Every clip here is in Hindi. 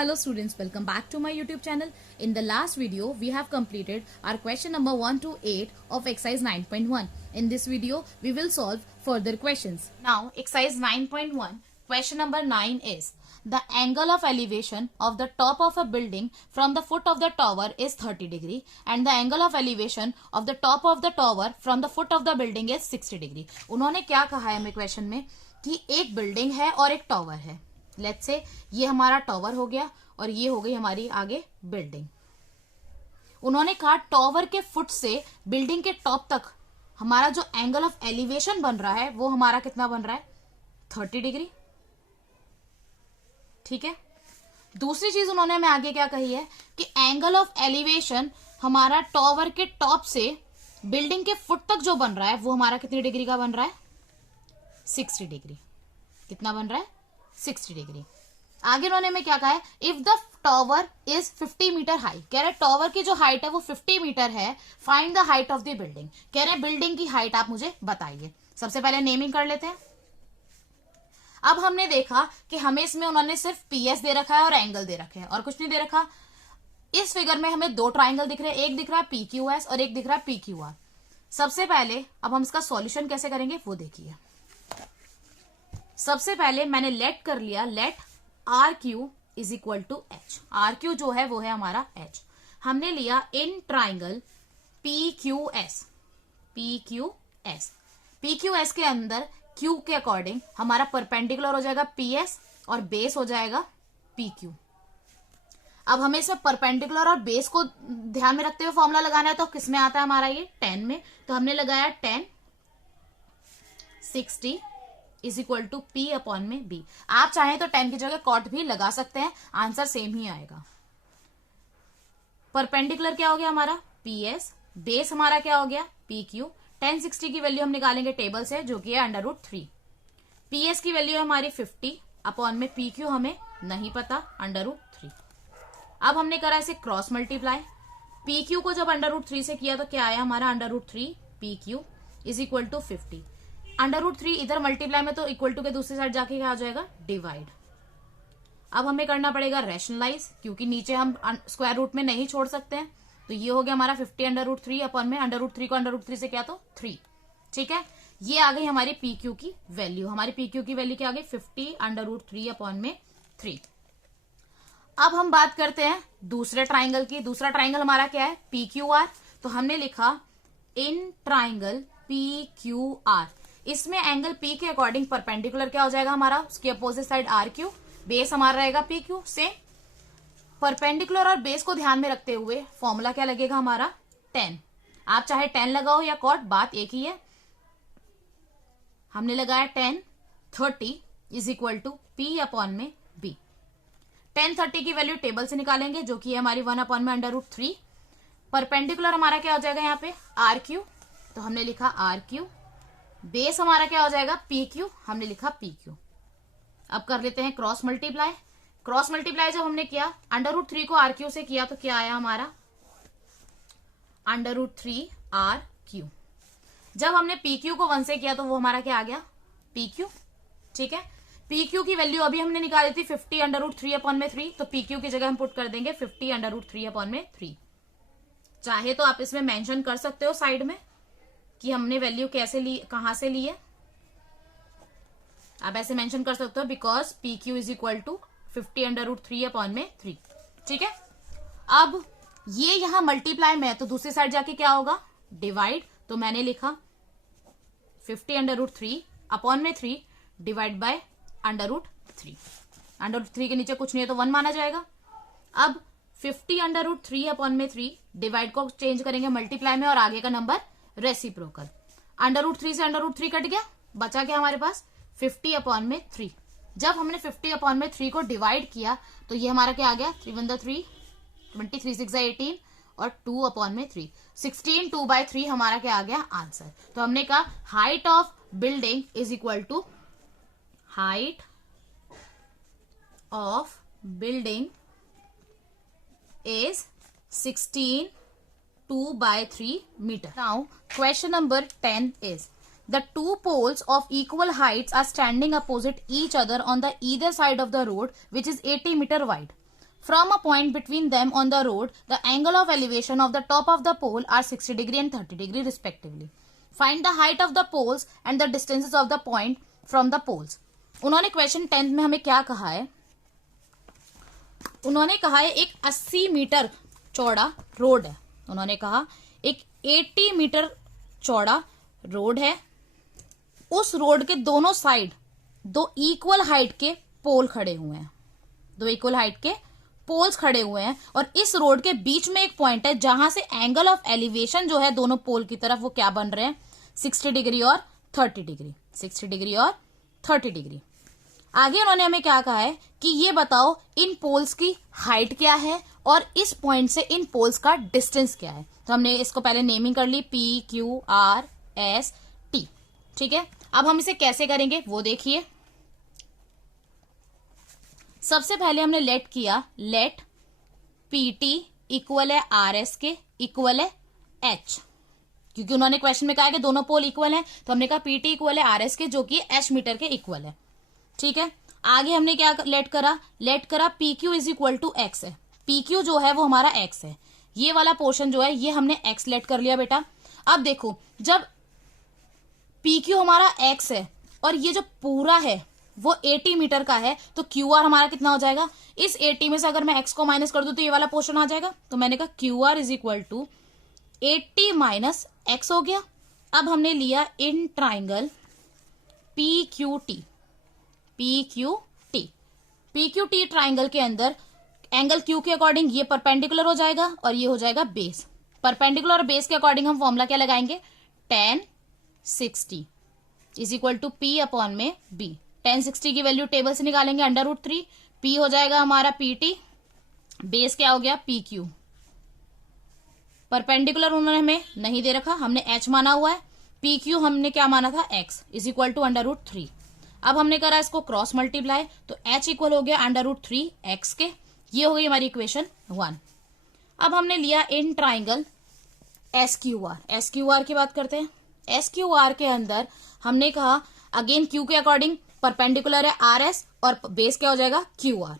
Hello students, welcome back to my YouTube channel. In the last video, we have completed our question number 1 to 8 of exercise 9.1. In this video, we will solve further questions. Now, exercise 9.1, question number 9 is, the angle of elevation of the top of a building from the foot of the tower is 30 degree and the angle of elevation of the top of the tower from the foot of the building is 60 degree. उन्होंने क्या कहा है हमें क्वेश्चन में कि एक बिल्डिंग है और एक टॉवर है. लेट्स से ये हमारा टॉवर हो गया और ये हो गई हमारी आगे बिल्डिंग. उन्होंने कहा टॉवर के फुट से बिल्डिंग के टॉप तक हमारा जो एंगल ऑफ एलिवेशन बन रहा है वो हमारा कितना बन रहा है 30 डिग्री. ठीक है. दूसरी चीज उन्होंने हमें आगे क्या कही है कि एंगल ऑफ एलिवेशन हमारा टॉवर के टॉप से बिल्डिंग के फुट तक जो बन रहा है वो हमारा कितनी डिग्री का बन रहा है 60 डिग्री. कितना बन रहा है 60 डिग्री. आगे उन्होंने हमें क्या कहा है if the tower is 50 meter high. कह रहे टॉवर की जो हाइट है वो 50 मीटर है. Find the height of the building. कह रहे बिल्डिंग की हाइट आप मुझे बताइए. सबसे पहले नेमिंग कर लेते हैं. अब हमने देखा कि हमें इसमें उन्होंने सिर्फ पीएस दे रखा है और एंगल दे रखे हैं और कुछ नहीं दे रखा. इस फिगर में हमें दो ट्राइंगल दिख रहे हैं. एक दिख रहा है पीक्यूएस और एक दिख रहा है पीक्यूआर. सबसे पहले अब हम इसका सॉल्यूशन कैसे करेंगे वो देखिए. सबसे पहले मैंने लेट कर लिया. Let R Q is equal to H. R Q जो है वो है हमारा एच. हमने लिया in triangle P Q S. P Q S. P Q S के अंदर क्यू के अकॉर्डिंग हमारा परपेंडिकुलर हो जाएगा पी एस और बेस हो जाएगा पी क्यू. अब हमें इसमें परपेंडिकुलर और बेस को ध्यान में रखते हुए फॉर्मूला लगाना है. तो किस में आता है हमारा ये 10 में. तो हमने लगाया 10 60 is equal to P upon में बी. आप चाहें तो 10 की जगह कॉट भी लगा सकते हैं. आंसर सेम ही आएगा. परपेंडिकुलर क्या हो गया हमारा पी एस. बेस हमारा क्या हो गया पी क्यू. 1060 की वैल्यू हम निकालेंगे टेबल से जो कि है √3. पी एस की वैल्यू है हमारी 50 अपॉन में पी क्यू हमें नहीं पता √3. अब हमने करा इसे क्रॉस मल्टीप्लाई. पी क्यू को जब √3 से किया तो क्या आया हमारा √3 P Q is equal to 50. √3 इधर मल्टीप्लाई में तो इक्वल टू के दूसरी साइड जाके क्या आ जाएगा डिवाइड. अब हमें करना पड़ेगा रैशनलाइज क्योंकि नीचे हम स्क्वायर रूट में नहीं छोड़ सकते हैं. तो ये हो गया हमारा 50 √3 अपॉन में √3 को √3 से क्या तो 3. ठीक है. ये आ गई हमारी पी क्यू की वैल्यू. हमारी पी क्यू की वैल्यू क्या आ गई 50 √3 अपॉन में 3. अब हम बात करते हैं दूसरे ट्राइंगल की. दूसरा ट्राइंगल हमारा क्या है पी क्यू आर. तो हमने लिखा in triangle P Q R. इसमें एंगल पी के अकॉर्डिंग परपेंडिकुलर क्या हो जाएगा हमारा उसकी opposite side R Q. Base हमारा रहेगा पी क्यू. से परपेंडिकुलर और बेस को ध्यान में रखते हुए फॉर्मूला क्या लगेगा हमारा 10. आप चाहे 10 लगाओ या कॉट बात एक ही है. हमने लगाया 10 30 is equal to P upon में बी. 10 30 की वैल्यू टेबल से निकालेंगे जो कि है हमारी 1 अपॉन में √3. परपेंडिकुलर हमारा क्या हो जाएगा यहाँ पे आर क्यू. तो हमने लिखा आर क्यू. बेस हमारा क्या हो जाएगा पी क्यू. हमने लिखा पी क्यू. अब कर लेते हैं क्रॉस मल्टीप्लाई. क्रॉस मल्टीप्लाई जब हमने किया √3 को आर क्यू से किया तो क्या आया हमारा √3 आर क्यू. जब हमने पी क्यू को 1 से किया तो वो हमारा क्या आ गया पी क्यू. ठीक है. पी क्यू की वैल्यू अभी हमने निकाली थी 50 √3 अपॉन में 3. तो पी क्यू की जगह हम पुट कर देंगे 50 √3 अपॉन में 3. चाहे तो आप इसमें मेंशन कर सकते हो साइड में कि हमने वैल्यू कैसे ली कहां से ली है. आप ऐसे मेंशन कर सकते हो because P Q is equal to 50 √3 upon में 3. ठीक है. अब ये यहां मल्टीप्लाई में है तो दूसरी साइड जाके क्या होगा डिवाइड. तो मैंने लिखा 50 √3 अपॉन में 3 डिवाइड बाय √3. √3 के नीचे कुछ नहीं है तो 1 माना जाएगा. अब 50 √3 अपॉन में 3 डिवाइड को चेंज करेंगे मल्टीप्लाई में और आगे का नंबर रेसिप्रोकल. √3 से √3 कट गया. बचा क्या हमारे पास 50 अपॉन में 3. जब हमने 50 अपॉन में 3 को डिवाइड किया तो ये हमारा क्या आ गया 3 1 3 23 6 18 और 2 अपॉन में 3 16 2/3 हमारा क्या आ गया आंसर. तो हमने कहा height of building is equal to height of building is 16 2/3 meter. Now question number 10 is the two poles of equal heights are standing opposite each other on the either side of the road which is 80 meter wide. From a point between them on the road, the angle of elevation of the top of the pole are 60 degree and 30 degree respectively. Find the height of the poles and the distances of the point from the poles. उन्होंने क्वेश्चन 10 में हमें क्या कहा है? उन्होंने कहा है एक 80 मीटर चौड़ा रोड है. उन्होंने कहा एक 80 मीटर चौड़ा रोड है. उस रोड के दोनों साइड दो इक्वल हाइट के पोल खड़े हुए हैं. दो इक्वल हाइट के पोल्स खड़े हुए हैं और इस रोड के बीच में एक पॉइंट है जहां से एंगल ऑफ एलिवेशन जो है दोनों पोल की तरफ वो क्या बन रहे हैं? 60 डिग्री और 30 डिग्री. 60 डिग्री और 30 डिग्री. आगे उन्होंने हमें क्या कहा है कि ये बताओ इन पोल्स की हाइट क्या है और इस पॉइंट से इन पोल्स का डिस्टेंस क्या है. तो हमने इसको पहले नेमिंग कर ली, P Q R S T. ठीक है, अब हम इसे कैसे करेंगे वो देखिए. सबसे पहले हमने लेट किया, लेट PT इक्वल है RS के इक्वल है H, क्योंकि उन्होंने क्वेश्चन में कहा है कि दोनों पोल इक्वल हैं, तो हमने कहा PT इक्वल है RS के जो कि H मीटर के इक्वल है. ठीक है, आगे हमने क्या लेट करा? लेट करा PQ is equal to X है. PQ जो है वो हमारा X है. ये वाला पोर्शन जो है ये हमने X लेट कर लिया बेटा. अब देखो, जब PQ हमारा X है और ये जो पूरा है वो 80 मीटर का है, तो QR हमारा कितना हो जाएगा? इस 80 में से अगर मैं X को माइनस कर दूं तो ये वाला पोर्शन आ जाएगा. तो मैंने कहा QR is equal to 80 minus X हो गया. अब हमने लिया in triangle PQT. PQT. PQT triangle के अंदर एंगल Q के अकॉर्डिंग ये परपेंडिकुलर हो जाएगा और ये हो जाएगा बेस. परपेंडिकुलर और बेस के अकॉर्डिंग हम फॉर्मूला क्या लगाएंगे? tan 60 is equal to P upon में B. tan 60 की वैल्यू टेबल से निकालेंगे, √3. P हो जाएगा हमारा PT, बेस क्या हो गया? PQ. परपेंडिकुलर उन्होंने हमें नहीं दे रखा, हमने H माना हुआ है. PQ हमने क्या माना था? X is equal to √3. अब हमने करा इसको क्रॉस मल्टीप्लाई, तो H इक्वल हो गया √3 X के. ये हो गई हमारी इक्वेशन 1. अब हमने लिया इन ट्राइंगल SQR. SQR की बात करते हैं. SQR के अंदर हमने कहा अगेन Q के अकॉर्डिंग परपेंडिकुलर है RS और बेस क्या हो जाएगा? QR.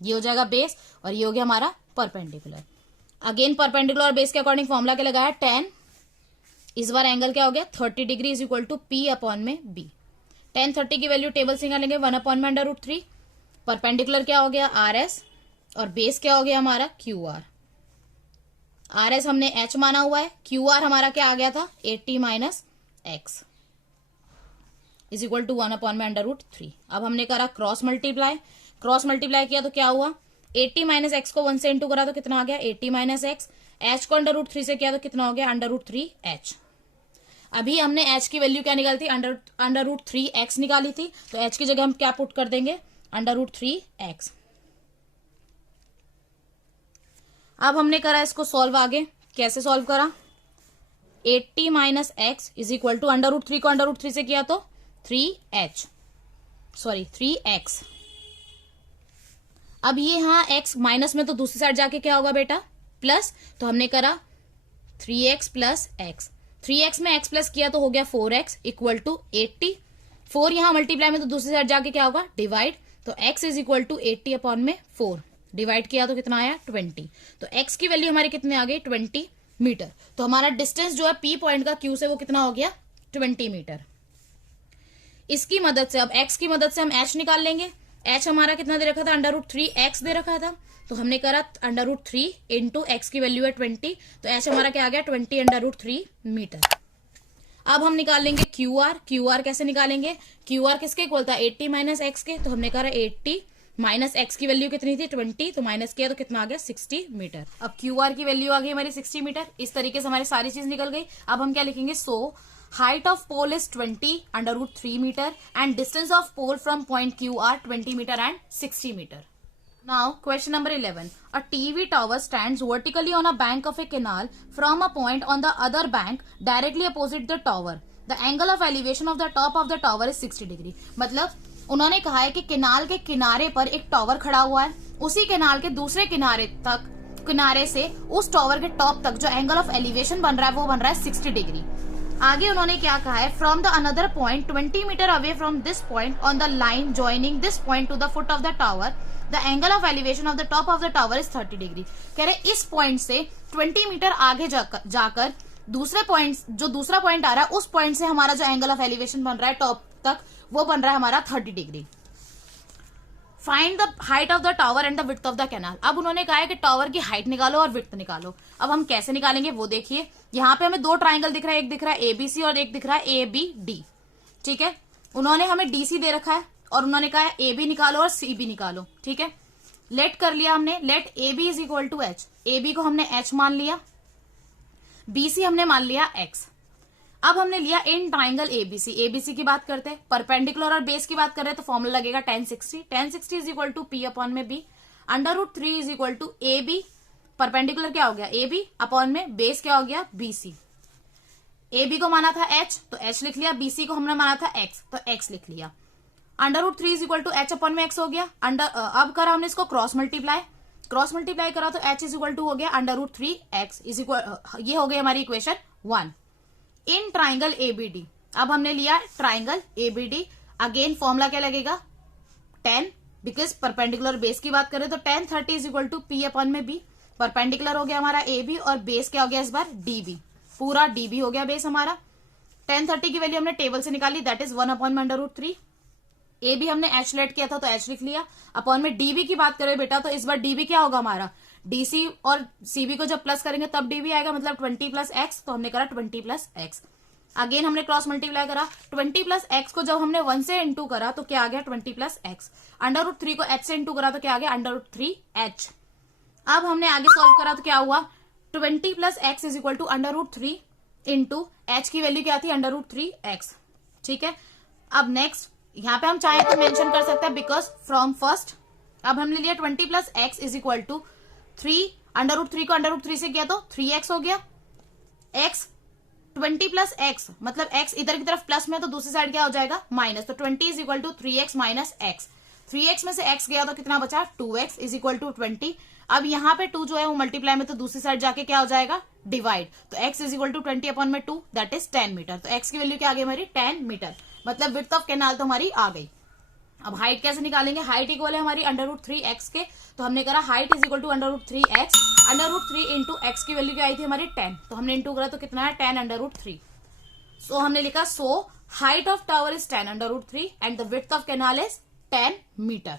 ये हो जाएगा बेस और ये हो गया हमारा परपेंडिकुलर. अगेन परपेंडिकुलर और बेस के अकॉर्डिंग फॉर्मूला क्या लगाया? tan. इस बार एंगल क्या हो गया? 30 degree is equal to P upon में B. tan 30 की वैल्यू टेबल से निकालेंगे, 1 अपॉन में √3. परपेंडिकुलर क्या हो गया? RS और बेस क्या हो गया हमारा? QR. RS हमने H माना हुआ है, QR हमारा क्या आ गया था? 80 minus X is equal to 1 upon में √3. अब हमने करा क्रॉस मल्टीप्लाई. क्रॉस मल्टीप्लाई किया तो क्या हुआ? 80 माइनस एक्स को 1 से इंटू करा तो कितना आ गया? 80 माइनस एक्स. H को √3 से किया तो कितना हो गया? √3H. अभी हमने H की वैल्यू क्या निकाली थी? √3X निकाली थी, तो H की जगह हम क्या पुट कर देंगे? √3X. अब हमने करा इसको सॉल्व. आगे कैसे सॉल्व करा? 80 minus x is equal to √3 को √3 से किया तो 3H, सॉरी 3X. अब ये हाँ X माइनस में तो दूसरी साइड जाके क्या होगा बेटा? प्लस. तो हमने करा 3X प्लस X. 3X में X प्लस किया तो हो गया 4X इक्वल टू 80. 4 यहां मल्टीप्लाई में तो दूसरी साइड जाके क्या होगा? डिवाइड. तो X is equal to 80 upon में 4. डिवाइड किया तो कितना आया? 20. तो X की वैल्यू हमारी कितने आ गई? 20 मीटर. तो हमारा डिस्टेंस जो है P पॉइंट का Q से वो कितना हो गया? 20 मीटर. इसकी मदद से अब X की मदद से हम H निकाल लेंगे. H हमारा कितना दे रखा था? √3X दे रखा था, तो हमने करा √3 इंटू X की वैल्यू है 20, तो H हमारा क्या आ गया? 20 √3 मीटर. अब हम निकाल लेंगे QR. QR कैसे निकालेंगे? QR किसके इक्वल था? 80 माइनस एक्स के. तो हमने करा 80 माइनस एक्स की वैल्यू कितनी थी? 20, तो माइनस किया तो कितना आ गया? 60 मीटर. अब QR की वैल्यू आ गई हमारी 60 मीटर. इस तरीके से हमारी सारी चीज निकल गई. अब हम क्या लिखेंगे? सो height of pole is 20 √3 meter and distance of pole from point Q are 20 meter and 60 meter. Now question number 11. A TV tower stands vertically on a bank of a canal from a point on the other bank directly opposite the tower. The angle of elevation of the top of the tower is 60 degree. मतलब उन्होंने कहा है कि किनाल के किनारे पर एक टावर खड़ा हुआ है, उसी किनाल के दूसरे किनारे से उस टावर के टॉप तक जो एंगल ऑफ एलिवेशन बन रहा है वो बन रहा है 60 डिग्री. आगे उन्होंने क्या कहा है, from the another point 20 metre away from this point on the line joining this point to the foot of the tower the angle of elevation of the top of the tower is 30 degree. कह रहे इस पॉइंट से 20 मीटर आगे जाकर दूसरे पॉइंट, जो दूसरा पॉइंट आ रहा है उस पॉइंट से हमारा जो एंगल ऑफ एलिवेशन बन रहा है टॉप तक, वो बन रहा है हमारा 30 degree. Find the height of the tower and the width of the canal. अब उन्होंने कहा है कि टावर की हाइट निकालो और विड्थ निकालो। अब हम कैसे निकालेंगे वो देखिए। यहाँ पे हमें दो ट्राइंगल दिख रहा है, एक दिख रहा है एबीसी और एक दिख रहा है एबीडी। ठीक है, उन्होंने हमें डीसी दे रखा है और उन्होंने कहा है एबी निकालो और सीबी निकालो। ठीक है, लेट कर लिया हमने, let AB is equal to H. AB को हमने एच मान लिया, बीसी हमने मान लिया एक्स। अब हमने लिया इन ट्राइंगल एबीसी। एबीसी की बात करते हैं, परपेंडिकुलर और बेस की बात कर रहे हैं तो फॉर्मूला लगेगा tan 60। tan 60 is equal to P upon में B, √3 is equal to A B. Perpendicular क्या हो गया ए बी, अपॉन में बेस क्या हो गया बीसी। ए बी को माना था एच तो एच लिख लिया, बीसी को हमने माना था एक्स तो एक्स लिख लिया। √3 is equal to H upon में एक्स हो गया। अब करा हमने इसको क्रॉस मल्टीप्लाई करा तो एच इज इक्वल टू हो गया √3 एक्स इज इक्वल, ये हो गई हमारी इक्वेशन 1 इन ट्राइंगल एबीडी। अब हमने लिया ट्राइंगल एबीडी, अगेन फॉर्मूला क्या लगेगा tan, बिकॉज परपेंडिकुलर बेस की बात करें तो tan 30 is equal to P upon में बी। परपेंडिकुलर हो गया हमारा ए बी और बेस क्या हो गया इस बार डीबी, पूरा डीबी हो गया बेस हमारा। tan 30 की वैल्यू हमने टेबल से निकाली, दैट इज 1 अपॉन में √3। ए बी हमने एच लेट किया था तो एच लिख लिया, अपॉन में डीबी की बात करें बेटा तो इस बार डीबी क्या होगा हमारा, डीसी और सीबी को जब प्लस करेंगे तब डीबी आएगा, मतलब 20 प्लस एक्स, तो हमने करा 20 प्लस एक्स। अगेन हमने क्रॉस मल्टीप्लाई करा, 20 प्लस एक्स को जब हमने 1 से इंटू करा तो क्या आ गया 20 प्लस एक्स। √3 को एच से इंटू करा तो क्या आ गया √3 एच। अब हमने आगे सॉल्व करा तो क्या हुआ 20 plus X is equal to √3 into H की वैल्यू क्या थी √3 एक्स। ठीक है, अब नेक्स्ट यहाँ पे हम चाहे तो मेंशन कर सकते हैं बिकॉज फ्रॉम फर्स्ट। अब हमने लिया 20 plus X is equal to 3, √3 को √3 से किया तो 3x हो गया। x 20 प्लस एक्स, मतलब x इधर की तरफ प्लस में तो दूसरी साइड क्या हो जाएगा माइनस, तो 20 is equal to 3x minus एक्स। 3x में से x गया तो कितना बचा 2x इज इक्वल टू 20। अब यहाँ पे 2 जो है वो मल्टीप्लाई में तो दूसरी साइड जाके क्या हो जाएगा डिवाइड, तो x is equal to 20 upon में 2 दैट इज 10 मीटर। तो x की वैल्यू क्या आ गई हमारी 10 मीटर, मतलब विड्थ ऑफ कैनाल तो हमारी आ गई। अब हाइट कैसे निकालेंगे, हाइट इक्वल है हमारी √3 एक्स के, तो हमने करा height is equal to √3 X. √3 into X की वैल्यू क्या आई थी हमारी 10, तो हमने इंटू करा तो कितना है 10 √3। सो हमने लिखा so height of tower is 10 √3 and the width of canal is 10 metre.